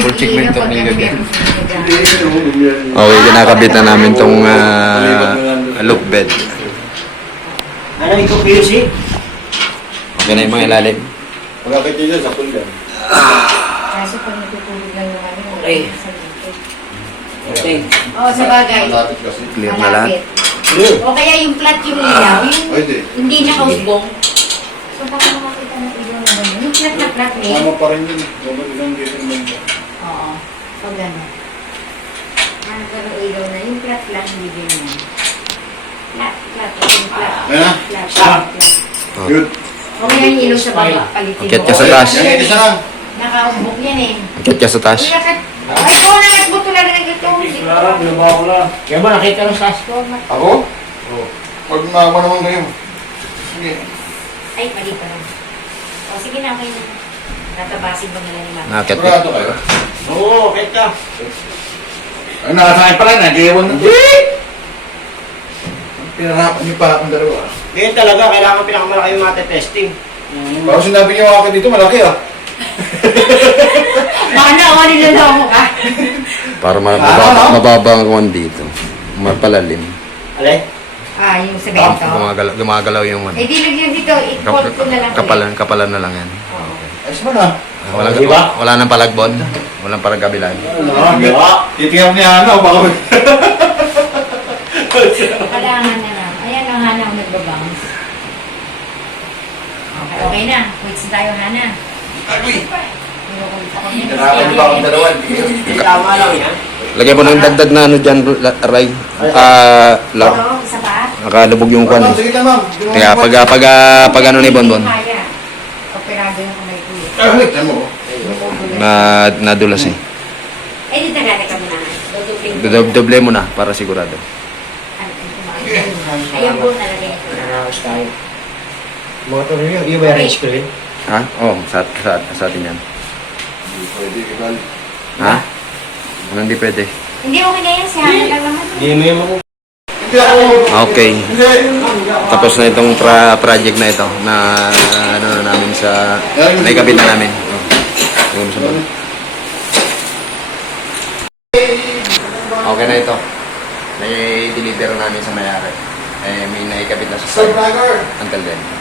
Double check mo yung tornilyo dyan. Hindi. Okay, kinakabit na namin tong loop bed. Ano yung PUC? Okay na yung mga ilalim. Pagkakit nyo dyan, sakol dyan. Kaso pag natutulog lang naman yun. Okay. Okay. Oo, sa bagay. Malapit kasi. Clear na lahat. Blue. O kaya yung flat yung ilaw, yung Ay, di. hindi nakausbong. So baka makakita ng ilaw na gano'n. Yung flat na flat eh. Tama pa rin yun. Dapat isang gising lang dyan. Oo. Pag gano'n. Ang ilaw na. Yung flat flat hindi ganyan. Flat flat. Yung flat. Ayan na. Flat flat. Good. O kaya yung ilaw sa baba. Palitin Akit ka mo. sa taas. Yan, isa lang. Nakausbong yan eh. Akit ka sa taas. Ay, ko na nagbuto na rin ito. Kaya ba nakita ng sas ko? Ako? Oo. Pag naman naman kayo. Sige. Ay, mali pa lang. O sige na, okay na. Tatabasin ba nila ni Mama? Nakakit ka. Sigurado kayo. Oo, kahit ka. Ay, nakasakay pala. Nag-iwan na. Pinarapan niyo pa akong dalawa. Ganyan talaga, kailangan pinakamalaki yung mate-testing. Baka sinabi niyo ako dito, malaki ah. Baka na, niloloko ka. Para mababa ang kuwan dito. Mapalalim. Ale? Ah, yung semento. Gumagalaw yung Eh, di lagyan dito. I-coat ko na lang. kapalan na lang yan. Oo. Ay, sama na. Wala nang palagbod. Walang paragabilan. Ano? Diba? Titingnan niya ano, baka... Kailangan na lang. Ayan ang Hana ang nagbabounce. Okay, okay na. Quits na tayo, Hana. Pinarapan niyo pa akong dalawa. Tama lang yan. Lagyan mo ng dagdag na ano dyan, Ray. Ito, isa pa. Nakalubog yung Ma'am, kwan. sige na ma'am. Kaya pag ano ni Bonbon, Kaya. Operado yung kamay ko. Ay, wait, ano mo? nadulas eh. Eh, di tagala ka muna. Dudupling. Doble mo na para sigurado. Ayun po nalagay ito. Nakakas tayo. Motor niyo, iyo ba yung race screen? Ha? Oo, sa atin yan. Hindi pwede, Ibal. Ha? Ano hindi pwede? Hindi, okay na yan. Si Hana lang naman. Hindi mo yung mga... Hindi ako. Okay. Hindi. Tapos na itong project na ito na ano na namin sa naikabit na namin. Yung sa baba. Okay na ito. Nai-deliver namin sa mayari. Eh, may naikabit na sa side. Subscriber. Until then.